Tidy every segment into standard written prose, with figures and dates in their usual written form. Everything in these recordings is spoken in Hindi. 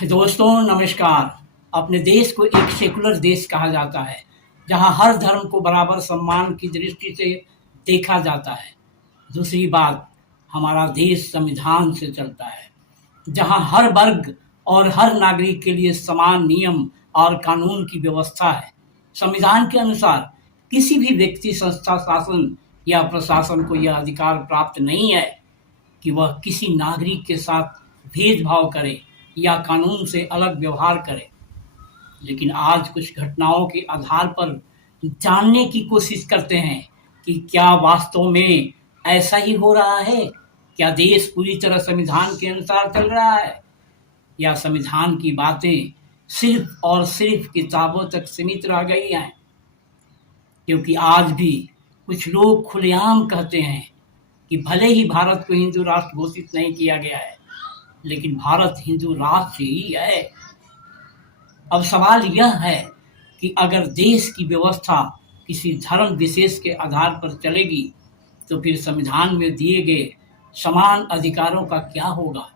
दोस्तों नमस्कार। अपने देश को एक सेकुलर देश कहा जाता है, जहां हर धर्म को बराबर सम्मान की दृष्टि से देखा जाता है। दूसरी बात, हमारा देश संविधान से चलता है, जहां हर वर्ग और हर नागरिक के लिए समान नियम और कानून की व्यवस्था है। संविधान के अनुसार किसी भी व्यक्ति, संस्था, शासन या प्रशासन को यह अधिकार प्राप्त नहीं है कि वह किसी नागरिक के साथ भेदभाव करे या कानून से अलग व्यवहार करे। लेकिन आज कुछ घटनाओं के आधार पर जानने की कोशिश करते हैं कि क्या वास्तव में ऐसा ही हो रहा है? क्या देश पूरी तरह संविधान के अनुसार चल रहा है, या संविधान की बातें सिर्फ और सिर्फ किताबों तक सीमित रह गई हैं? क्योंकि आज भी कुछ लोग खुलेआम कहते हैं कि भले ही भारत को हिंदू राष्ट्र घोषित नहीं किया गया है, लेकिन भारत हिंदू राष्ट्र ही है। अब सवाल यह है कि अगर देश की व्यवस्था किसी धर्म विशेष के आधार पर चलेगी, तो फिर संविधान में दिए गए समान अधिकारों का क्या होगा?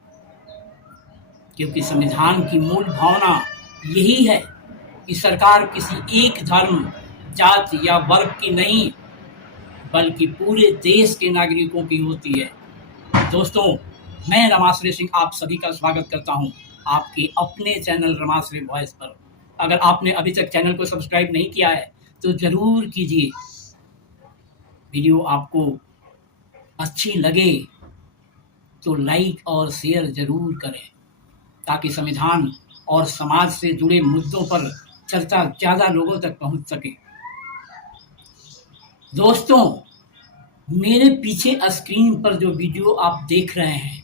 क्योंकि संविधान की मूल भावना यही है कि सरकार किसी एक धर्म, जाति या वर्ग की नहीं, बल्कि पूरे देश के नागरिकों की होती है। दोस्तों, मैं रमाश्रय सिंह आप सभी का स्वागत करता हूं आपके अपने चैनल रमाश्रय वॉइस पर। अगर आपने अभी तक चैनल को सब्सक्राइब नहीं किया है तो ज़रूर कीजिए। वीडियो आपको अच्छी लगे तो लाइक और शेयर ज़रूर करें, ताकि संविधान और समाज से जुड़े मुद्दों पर चर्चा ज़्यादा लोगों तक पहुंच सके। दोस्तों, मेरे पीछे स्क्रीन पर जो वीडियो आप देख रहे हैं,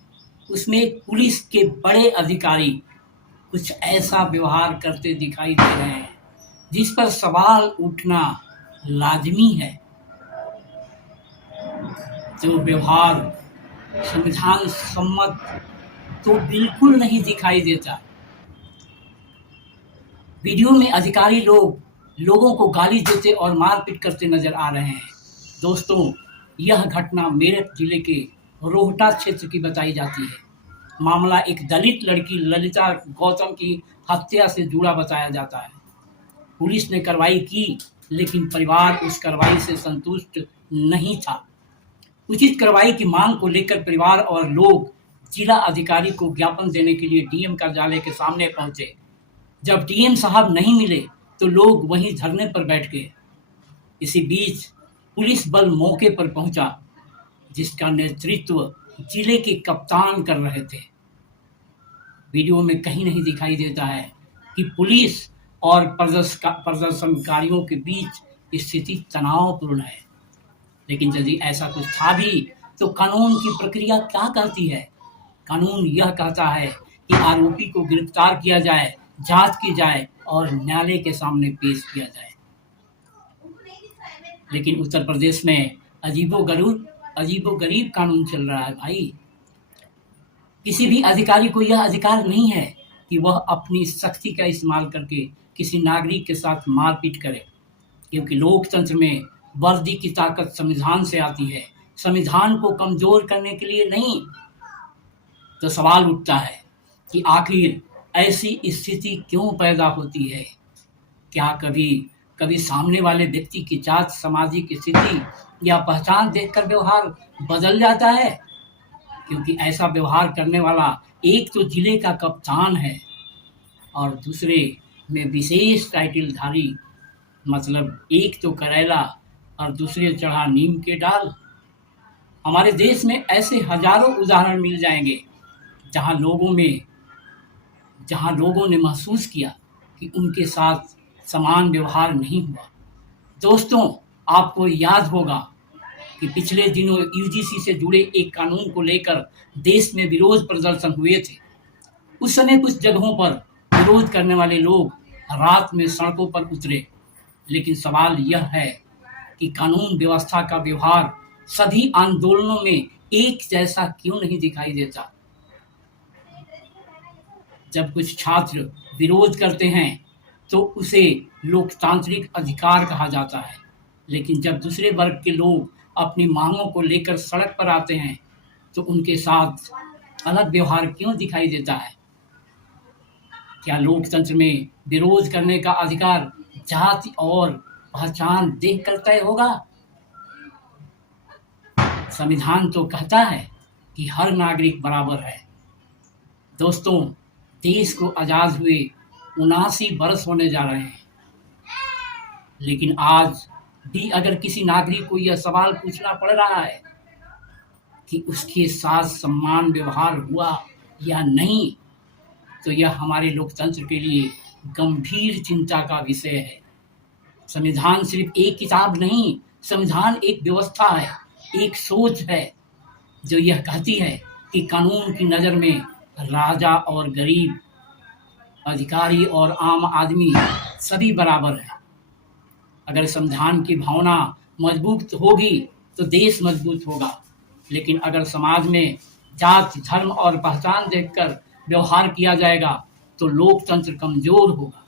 उसमें पुलिस के बड़े अधिकारी कुछ ऐसा व्यवहार करते दिखाई दे रहे हैं जिस पर सवाल उठना लाजमी है। जो व्यवहार संविधान सम्मत तो बिल्कुल नहीं दिखाई देता। वीडियो में अधिकारी लोगों को गाली देते और मारपीट करते नजर आ रहे हैं। दोस्तों, यह घटना मेरठ जिले के रोहटा क्षेत्र की बताई जाती है। मामला एक दलित लड़की ललिता गौतम की हत्या से जुड़ा बताया जाता है। पुलिस ने कार्रवाई की, लेकिन परिवार उस कार्रवाई से संतुष्ट नहीं था। उचित कार्रवाई की मांग को लेकर परिवार और लोग जिला अधिकारी को ज्ञापन देने के लिए डीएम कार्यालय के सामने पहुंचे। जब डीएम साहब नहीं मिले तो लोग वहीं धरने पर बैठ गए। इसी बीच पुलिस बल मौके पर पहुंचा, जिसका नेतृत्व जिले के कप्तान कर रहे थे। वीडियो में कहीं नहीं दिखाई देता है कि पुलिस और प्रदर्शनकारियों के बीच स्थिति तनावपूर्ण है। लेकिन यदि ऐसा कुछ था भी, तो कानून की प्रक्रिया क्या कहती है? कानून यह कहता है कि आरोपी को गिरफ्तार किया जाए, जांच की जाए और न्यायालय के सामने पेश किया जाए। लेकिन उत्तर प्रदेश में अजीबोगरीब कानून चल रहा है भाई। किसी भी अधिकारी को यह अधिकार नहीं है कि वह अपनी शक्ति का इस्तेमाल करके किसी नागरिक के साथ मारपीट करे, क्योंकि लोकतंत्र में वर्दी की ताकत संविधान से आती है, संविधान को कमजोर करने के लिए नहीं। तो सवाल उठता है कि आखिर ऐसी स्थिति क्यों पैदा होती है? क्या कभी सामने वाले व्यक्ति की जात, सामाजिक स्थिति या पहचान देखकर व्यवहार बदल जाता है? क्योंकि ऐसा व्यवहार करने वाला एक तो जिले का कप्तान है और दूसरे में विशेष टाइटलधारी, मतलब एक तो करेला और दूसरे चढ़ा नीम के डाल। हमारे देश में ऐसे हजारों उदाहरण मिल जाएंगे जहां लोगों ने महसूस किया कि उनके साथ समान व्यवहार नहीं हुआ। दोस्तों, आपको याद होगा कि पिछले दिनों यूजीसी से जुड़े एक कानून को लेकर देश में विरोध प्रदर्शन हुए थे। उस समय कुछ जगहों पर विरोध करने वाले लोग रात में सड़कों पर उतरे। लेकिन सवाल यह है कि कानून व्यवस्था का व्यवहार सभी आंदोलनों में एक जैसा क्यों नहीं दिखाई देता? जब कुछ छात्र विरोध करते हैं तो उसे लोकतांत्रिक अधिकार कहा जाता है, लेकिन जब दूसरे वर्ग के लोग अपनी मांगों को लेकर सड़क पर आते हैं तो उनके साथ अलग व्यवहार क्यों दिखाई देता है? क्या लोकतंत्र में विरोध करने का अधिकार जाति और पहचान देखकर तय होगा? संविधान तो कहता है कि हर नागरिक बराबर है। दोस्तों, देश को आज़ाद हुए 79 वर्ष होने जा रहे हैं, लेकिन आज भी अगर किसी नागरिक को यह सवाल पूछना पड़ रहा है कि उसके साथ सम्मान व्यवहार हुआ या नहीं, तो यह हमारे लोकतंत्र के लिए गंभीर चिंता का विषय है। संविधान सिर्फ एक किताब नहीं, संविधान एक व्यवस्था है, एक सोच है जो यह कहती है कि कानून की नज़र में राजा और गरीब, अधिकारी और आम आदमी सभी बराबर हैं। अगर संविधान की भावना मजबूत होगी तो देश मजबूत होगा, लेकिन अगर समाज में जाति, धर्म और पहचान देखकर व्यवहार किया जाएगा तो लोकतंत्र कमजोर होगा।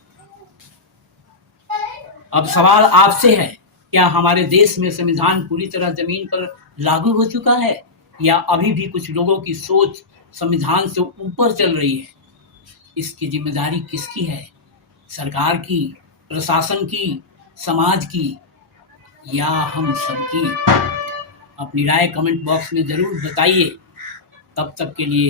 अब सवाल आपसे है, क्या हमारे देश में संविधान पूरी तरह जमीन पर लागू हो चुका है या अभी भी कुछ लोगों की सोच संविधान से ऊपर चल रही है? इसकी जिम्मेदारी किसकी है? सरकार की, प्रशासन की, समाज की या हम सबकी? अपनी राय कमेंट बॉक्स में ज़रूर बताइए। तब तक के लिए